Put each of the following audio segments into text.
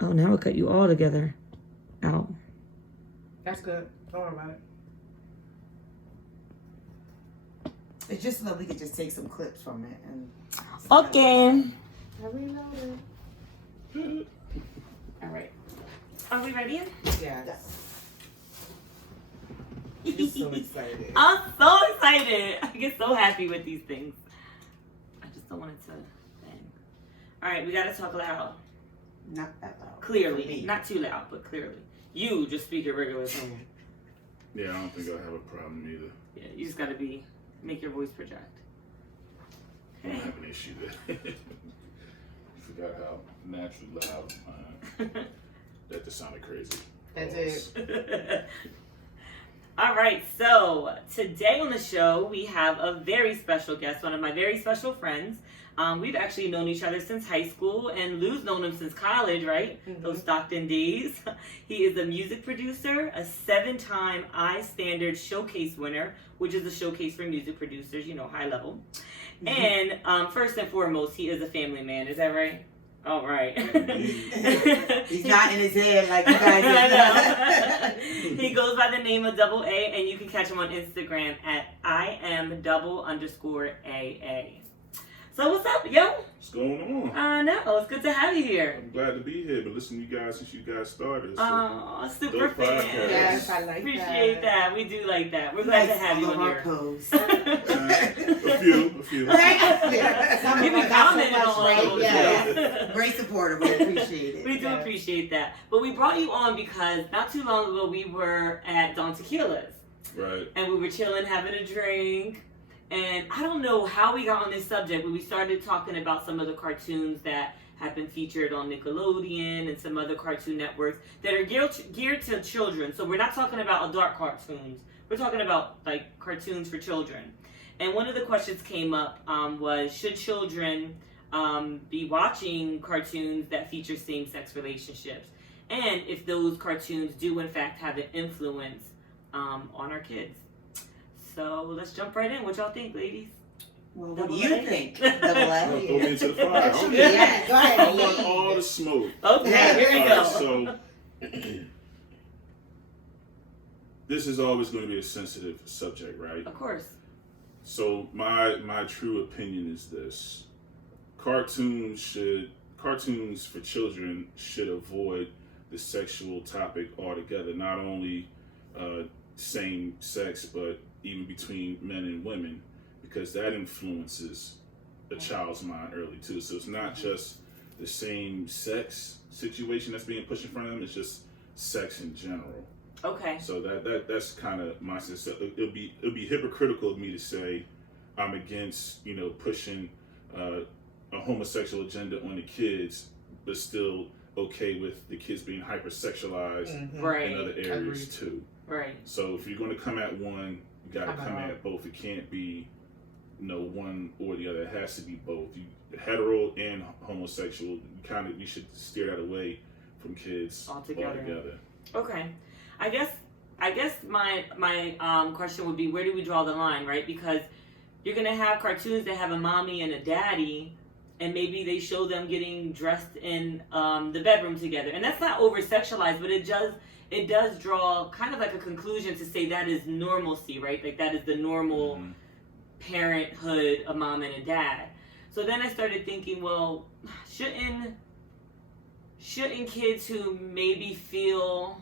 Oh, now it cut you all together out. That's good. Don't worry about it. It's just so that we could just take some clips from it and. Okay. I reloaded. All right. Are we ready? Yes. I'm so excited. I'm so excited. I get so happy with these things. I just don't want it to bang. All right, we got to talk loud. Not that loud. Clearly. Not too loud, but clearly. You just speak your regular tone. Yeah, I don't think I have a problem either. Yeah, you just got to make your voice project. I don't have an issue there. Forgot how naturally loud I am. That just sounded crazy. That's it. All right, so today on the show we have a very special guest, one of my very special friends. We've actually known each other since high school, and Lou's known him since college, right? Mm-hmm. Those Stockton days. He is a music producer, a 7-time iStandard Showcase winner, which is a showcase for music producers, high level. Mm-hmm. And first and foremost, he is a family man. Is that right? All right. He's not in his head like you guys are. He goes by the name of Double A, and you can catch him on Instagram at IM_AA. So what's up, yo? What's going on? I know, it's good to have you here. I'm glad to be here, but listen to you guys since you guys started. Oh, super dope fan. podcast. Yes, I like Appreciate that. We do like that. We're glad to have you on here. Posts. A few. You've been commenting on all those. Yeah. Great supporter. We appreciate it. We do appreciate that. But we brought you on because not too long ago we were at Don Tequila's. Right. And we were chilling, having a drink. And I don't know how we got on this subject, but we started talking about some of the cartoons that have been featured on Nickelodeon and some other cartoon networks that are geared to children. So we're not talking about adult cartoons. We're talking about like cartoons for children. And one of the questions came up was, should children be watching cartoons that feature same-sex relationships? And if those cartoons do in fact have an influence on our kids. So let's jump right in. What y'all think, ladies? Well, what do you think? Double Throw A. me into the fire. Yeah, go ahead. I want all the smoke. Okay, here we go. So this is always going to be a sensitive subject, right? Of course. So my true opinion is this: cartoons for children should avoid the sexual topic altogether. Not only same sex, but even between men and women, because that influences a child's mind early too. So it's not just the same sex situation that's being pushed in front of them; it's just sex in general. Okay. So that's kind of my sense. It'll be hypocritical of me to say I'm against pushing a homosexual agenda on the kids, but still okay with the kids being hypersexualized Right. in other areas too. Right. So if you're going to come at one, you got to come at both. It can't be one or the other. It has to be both. Hetero and homosexual. You should steer that away from kids altogether. Okay. I guess my question would be, where do we draw the line, right? Because you're gonna have cartoons that have a mommy and a daddy, and maybe they show them getting dressed in the bedroom together, and that's not over sexualized, but it does draw kind of like a conclusion to say that is normalcy, right? Like that is the normal parenthood of mom and a dad. So then I started thinking, well, shouldn't kids who maybe feel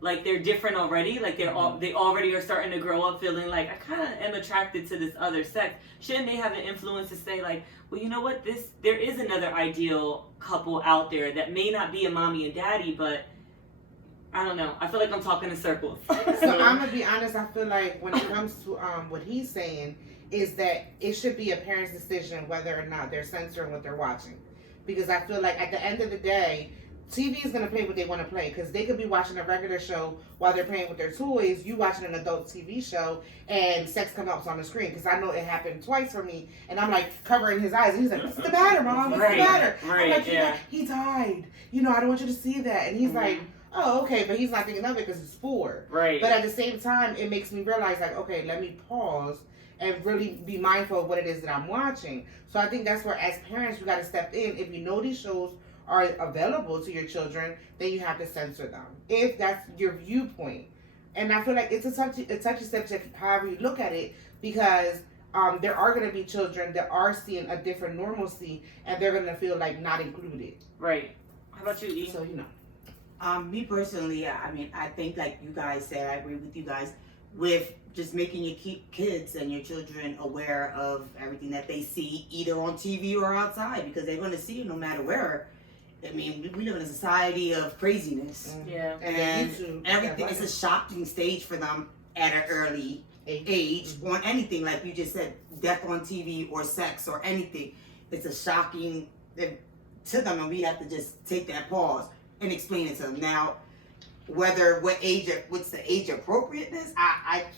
like they're different already, like they already are starting to grow up feeling like, I kind of am attracted to this other sex, shouldn't they have an influence to say like, well, you know what, there is another ideal couple out there that may not be a mommy and daddy, but I don't know. I feel like I'm talking in circles. So I'm gonna be honest. I feel like when it comes to what he's saying is that it should be a parent's decision whether or not they're censoring what they're watching, because I feel like at the end of the day, TV is gonna play what they want to play, because they could be watching a regular show while they're playing with their toys. You watching an adult TV show and sex comes up on the screen, because I know it happened twice for me, and I'm like covering his eyes, and he's like, "What's the matter, Mom? What's the matter?" Right. I'm like, Yeah. He died. I don't want you to see that, and he's like, oh, okay, but he's not thinking of it because it's 4. Right. But at the same time, it makes me realize, like, okay, let me pause and really be mindful of what it is that I'm watching. So I think that's where, as parents, we got to step in. If you know these shows are available to your children, then you have to censor them if that's your viewpoint. And I feel like it's a touchy subject, however you look at it, because there are going to be children that are seeing a different normalcy, and they're going to feel like not included. Right. How about you, E? So, you know. Me personally, I mean, I think like you guys said, I agree with you guys, with just making your kids and your children aware of everything that they see, either on TV or outside, because they're going to see it no matter where. I mean, we live in a society of craziness. Yeah. And everything is a shocking stage for them at an early age on anything, like you just said, death on TV or sex or anything. It's a shocking to them, and we have to just take that pause and explain it to them. Now, what's the age appropriateness?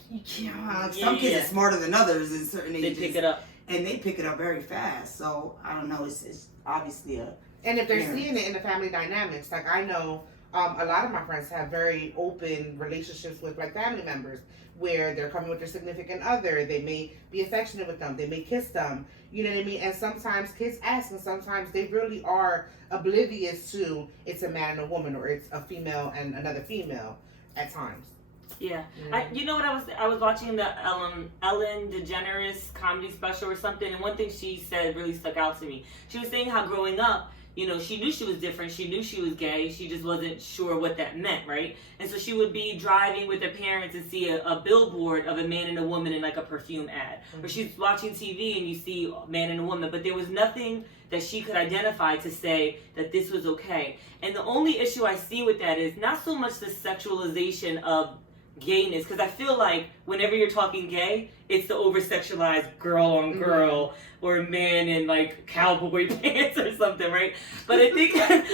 You can't. Some kids are smarter than others in certain ages. They pick it up, and they pick it up very fast. So I don't know. It's obviously And if they're seeing it in the family dynamics, like I know a lot of my friends have very open relationships with like family members where they're coming with their significant other. They may be affectionate with them. They may kiss them. You know what I mean? And sometimes kids ask, and sometimes they really are oblivious to it's a man and a woman, or it's a female and another female at times. Yeah. Mm. You know what I was watching the Ellen DeGeneres comedy special or something, and one thing she said really stuck out to me. She was saying how growing up, you know, she knew she was different. She knew she was gay. She just wasn't sure what that meant, right? And so she would be driving with her parents and see a billboard of a man and a woman in like a perfume ad. Mm-hmm. Or she's watching TV and you see a man and a woman, but there was nothing that she could identify to say that this was okay. And the only issue I see with that is not so much the sexualization of gayness, because I feel like whenever you're talking gay, it's the over-sexualized girl on girl, or man in like cowboy pants or something, right? But I think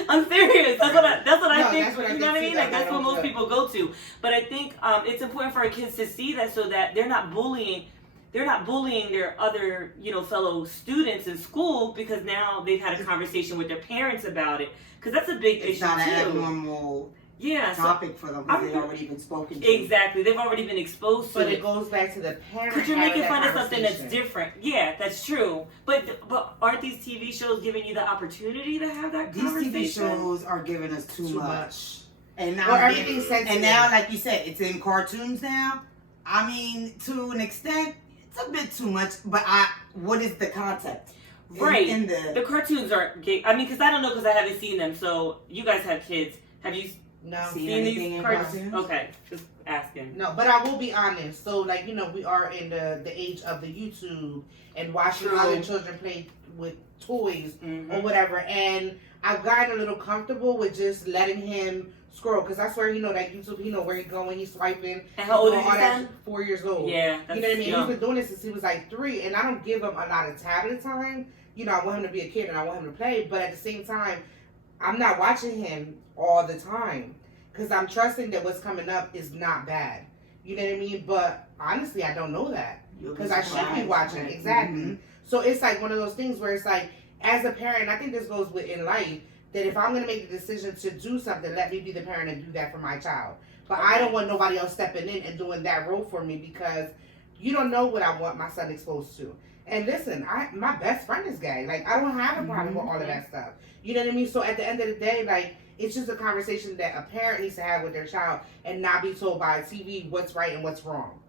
I'm serious. That's what I think. You know what I mean? Like that's what most people go to. But I think it's important for our kids to see that, so that they're not bullying their other, you know, fellow students in school, because now they've had a conversation with their parents about it. Because that's a big issue too. It's not an abnormal topic for them, because they've already been spoken to. Exactly, they've already been exposed to it. But it goes back to the parent. Because you're making fun of something that's different. Yeah, that's true. But aren't these TV shows giving you the opportunity to have that conversation? These TV shows are giving us too much. And now, everything's sensitive. And now, like you said, it's in cartoons now. I mean, to an extent, it's a bit too much. But what is the concept? Right. The cartoons are gay. I mean, because I don't know, because I haven't seen them. So you guys have kids. Have you seen these cartoons? Okay, just asking. No, but I will be honest. So, like, you know, we are in the age of the YouTube and watching other children play with toys or whatever. And I've gotten a little comfortable with just letting him scroll, because I swear, you know, that YouTube, you know where he's going, he's swiping. And how old is he? 4 years old. Yeah, you know what I mean? He's been doing this since he was like 3, and I don't give him a lot of tablet time. You know, I want him to be a kid and I want him to play, but at the same time, I'm not watching him all the time, because I'm trusting that what's coming up is not bad. You know what I mean? But honestly, I don't know that, because I should be watching. Exactly. So it's like one of those things where it's like, as a parent, I think this goes in life, that if I'm going to make the decision to do something, let me be the parent and do that for my child. But I don't want nobody else stepping in and doing that role for me, because you don't know what I want my son exposed to. And listen, my best friend is gay. Like, I don't have a problem with all of that stuff. You know what I mean? So at the end of the day, like, it's just a conversation that a parent needs to have with their child, and not be told by TV what's right and what's wrong.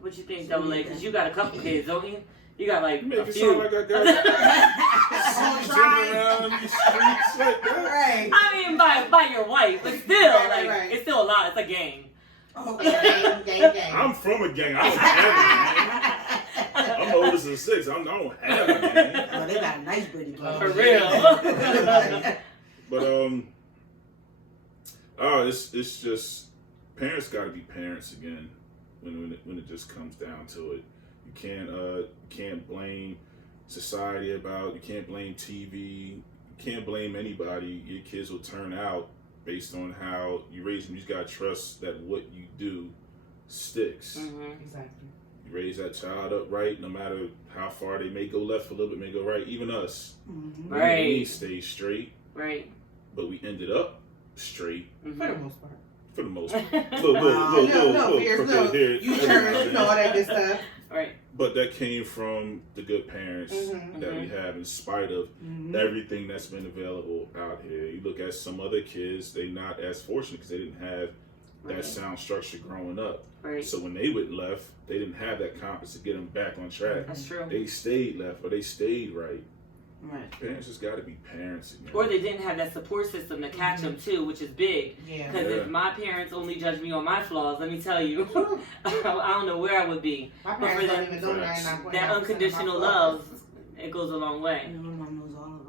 What you think, Double A? Because you got a couple kids, don't you? You got like make a it few. sound like I got jumping around these streets like that. Right. I mean, by your wife, but still, Right. It's still a lot. It's a gang. Gang. I'm from a gang. I don't have a gang. I'm the oldest of 6. I don't have a gang. Oh, they got a nice pretty club. For real. But it's just, parents got to be parents again when it just comes down to it. You can't blame society you can't blame TV, you can't blame anybody. Your kids will turn out based on how you raise them. You just gotta trust that what you do sticks. Exactly. You raise that child up right, no matter how far they may go left a little bit, may go right. Even us, we stay straight, right? But we ended up straight For the most part. For the most part. No, you turn, all that good stuff. Right. But that came from the good parents Mhm. that we have, in spite of everything that's been available out here. You look at some other kids, they not as fortunate because they didn't have that sound structure growing up. Right. So when they went left, they didn't have that confidence to get them back on track. That's true. They stayed left, or they stayed right. Right. Parents just got to be parents again. Or they didn't have that support system to catch them too, which is big. Yeah. Because if my parents only judged me on my flaws, let me tell you, I don't know where I would be. My But parents for don't that, even know 99.9% that unconditional love, it goes a long way. My mom knows all of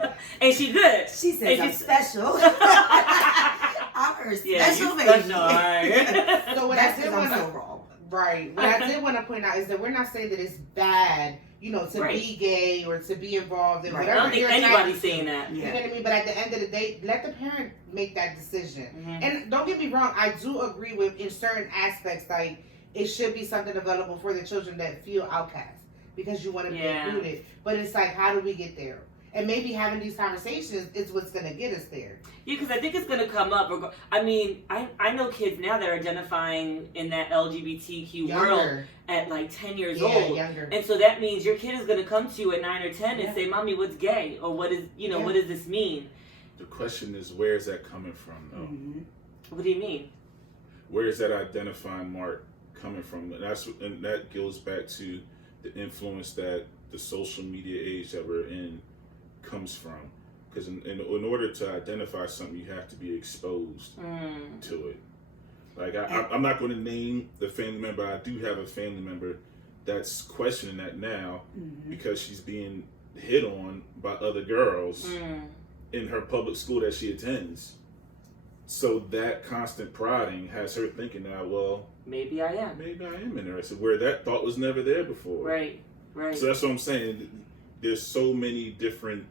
them. Ain't she good? She says Ain't I'm she- special. I'm her Yeah, you special special, baby. alright. So what That's I did because I'm want so to wrong. right, what I did want to point out is that we're not saying that it's bad, to Right. be gay or to be involved in Right. I whatever. don't think you're anybody's attracted saying to. that. You know what I mean? But at the end of the day, let the parent make that decision. Mhm. And don't get me wrong, I do agree with in certain aspects, like it should be something available for the children that feel outcast because you want to be Yeah. included. But it's like, how do we get there? And maybe having these conversations is what's going to get us there. Yeah, because I think it's going to come up. I mean, I know kids now that are identifying in that LGBTQ world Younger. at like 10 years Yeah, old. younger. And so that means your kid is going to come to you at 9 or 10 Yeah. and say, Mommy, what's gay? Or what is, Yeah. what does this mean? The question is, where is that coming from, though? What do you mean? Where is that identifying mark coming from? And that goes back to the influence that the social media age that we're in comes from. Because in order to identify something, you have to be exposed to it. Like I'm not going to name the family member. I do have a family member that's questioning that now because she's being hit on by other girls in her public school that she attends. So that constant prodding has her thinking now, well, Maybe I am. maybe I am interested, where that thought was never there before. Right. So that's what I'm saying. There's so many different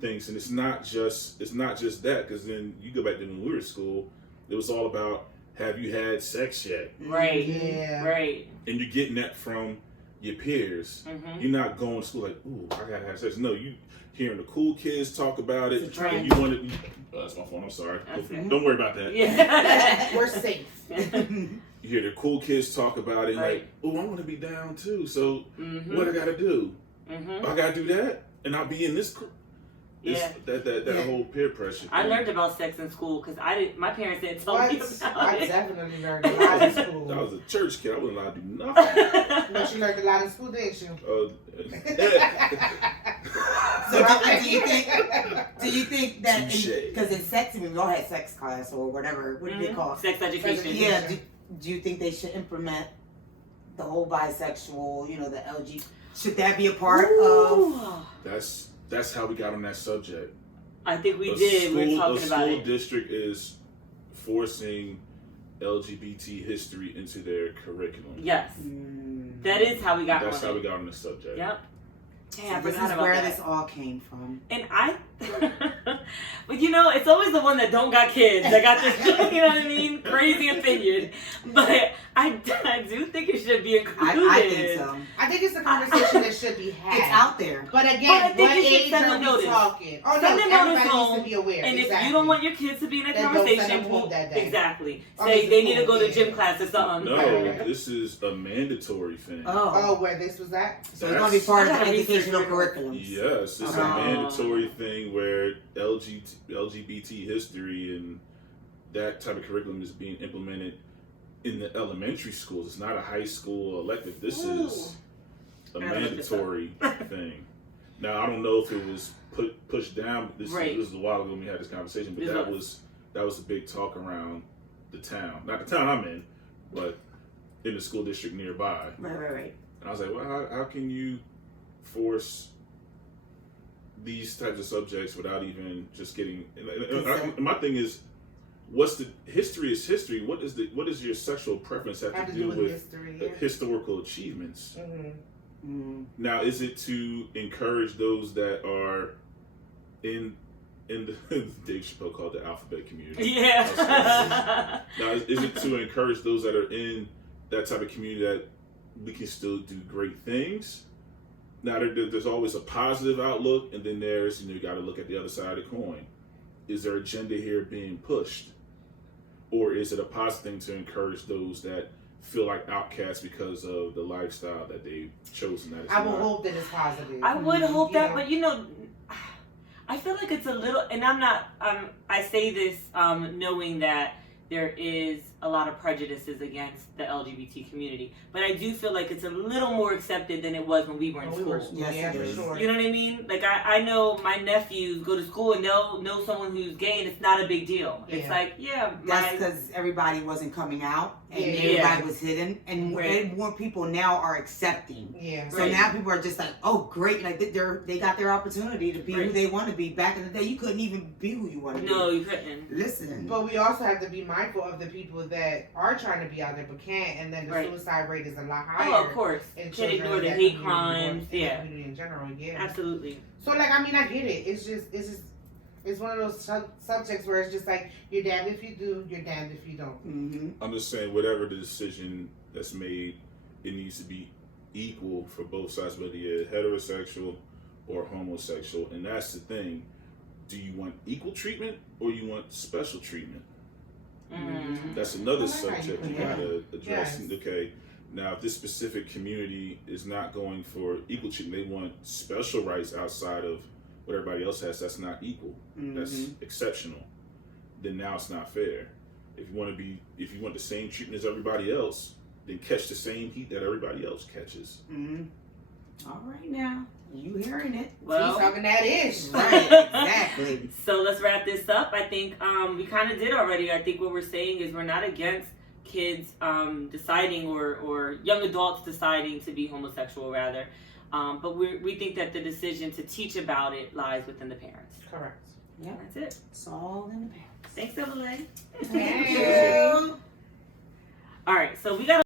things, and it's not just that. Because then you go back to when we were at school, it was all about, have you had sex yet? Right. Yeah. Right. And you're getting that from your peers. You're not going to school like, ooh, I gotta have sex. No, you hearing the cool kids talk about it, It's a trend. and you want to. That's my phone. I'm sorry. Okay. Don't worry about that. Yeah. We're safe. You hear the cool kids talk about it, Right. like, oh, I want to be down too. So what I gotta do? Mm-hmm. I gotta do that, and I'll be in this. Yeah. That whole peer pressure. I thing. learned about sex in school because my parents didn't tell me about I it. definitely learned a lot in school. I was a church kid. I wasn't allowed to do nothing. But you learned a lot in school, didn't you? So do you think that Touche. because in sex, I mean, we all had sex class or whatever. What do they call it? Sex education. Yeah. Do you think they should implement the whole bisexual? The LG. Should that be a part of? Ooh. That's how we got on that subject. I think we did. We were talking about A school it. district is forcing LGBT history into their curriculum. Yes. That is how we got That's on how it. we got on the subject. Yep. Yeah, I So this forgot is about where that. this all came from. And but it's always the one that don't got kids that got this, you know what I mean? Crazy opinion. But I do think it should be included. I think so. I think it's a conversation that should be had. It's out there. But But I again, think what you should age send are them we notice. talking? Oh Send no, them everybody notice needs home, to be aware. And exactly. if you don't want your kids to be in a Then don't send conversation, them home that day. exactly. Or Say to they need to school, go to yeah. gym class or something. No, this is a mandatory thing. Oh, where this was at? So it's going to be part of I the gotta educational research curriculum. Yes, it's Oh. a mandatory thing where LGBT history and that type of curriculum is being implemented in the elementary schools. It's not a high school elective. This is a I looked this up. mandatory thing. Now, I don't know if it was pushed down. This Right. was a while ago when we had this conversation, but This that was a big talk around the town. Not the town I'm in, but in the school district nearby. Right. And I was like, well, how can you force these types of subjects without even just getting? And my thing is, what's the history is history. What is your sexual preference have to do with history. historical achievements? Mm-hmm. Now, is it to encourage those that are in the Dave Chappelle called the alphabet community? Yeah. Now, is it to encourage those that are in that type of community that we can still do great things? Now, there's always a positive outlook, and then there's, you got to look at the other side of the coin. Is there agenda here being pushed? Or is it a positive thing to encourage those that feel like outcasts because of the lifestyle that they've chosen. That it's I will not. hope that it's positive. I would hope that, Yeah. but I feel like it's a little, and I'm not, I say this knowing that there is a lot of prejudices against the LGBT community, but I do feel like it's a little more accepted than it was when we were in school. Yes, yeah, it for is. sure. You know what I mean? Like I know my nephews go to school and they'll know someone who's gay and it's not a big deal. It's Yeah. like, That's because everybody wasn't coming out and Yeah. everybody was hidden, and Right. more people now are accepting. Yeah. So Right. now people are just like, oh, great! Like they got their opportunity to be who Right. they want to be. Back in the day, you couldn't even be who you want to no, be. you couldn't. Listen, But we also have to be mindful of the people that are trying to be out there but can't, and then the Right. suicide rate is a lot higher. Oh, of course. in Can't children ignore in the that hate community crimes. or in the Yeah, community in general. Yeah. absolutely. So like, I mean, I get it. It's one of those subjects where it's just like, you're damned if you do, you're damned if you don't. hmm I'm just saying, whatever the decision that's made, it needs to be equal for both sides, whether you're heterosexual or homosexual. And that's the thing. Do you want equal treatment or you want special treatment? Mm. That's another I like how you subject put you that. gotta address. Yes. Okay, now if this specific community is not going for equal treatment, they want special rights outside of what everybody else has. That's not equal. That's exceptional. Then now it's not fair. If you want the same treatment as everybody else, then catch the same heat that everybody else catches. All right, now you hearing it? Well, She's talking that ish. Right, exactly. so let's wrap this up. I think we kind of did already. I think what we're saying is we're not against kids deciding or young adults deciding to be homosexual, rather. But we think that the decision to teach about it lies within the parents. Correct. Yep, That's it. it's all in the past. Thanks, Double A. Thank you. All right, so we got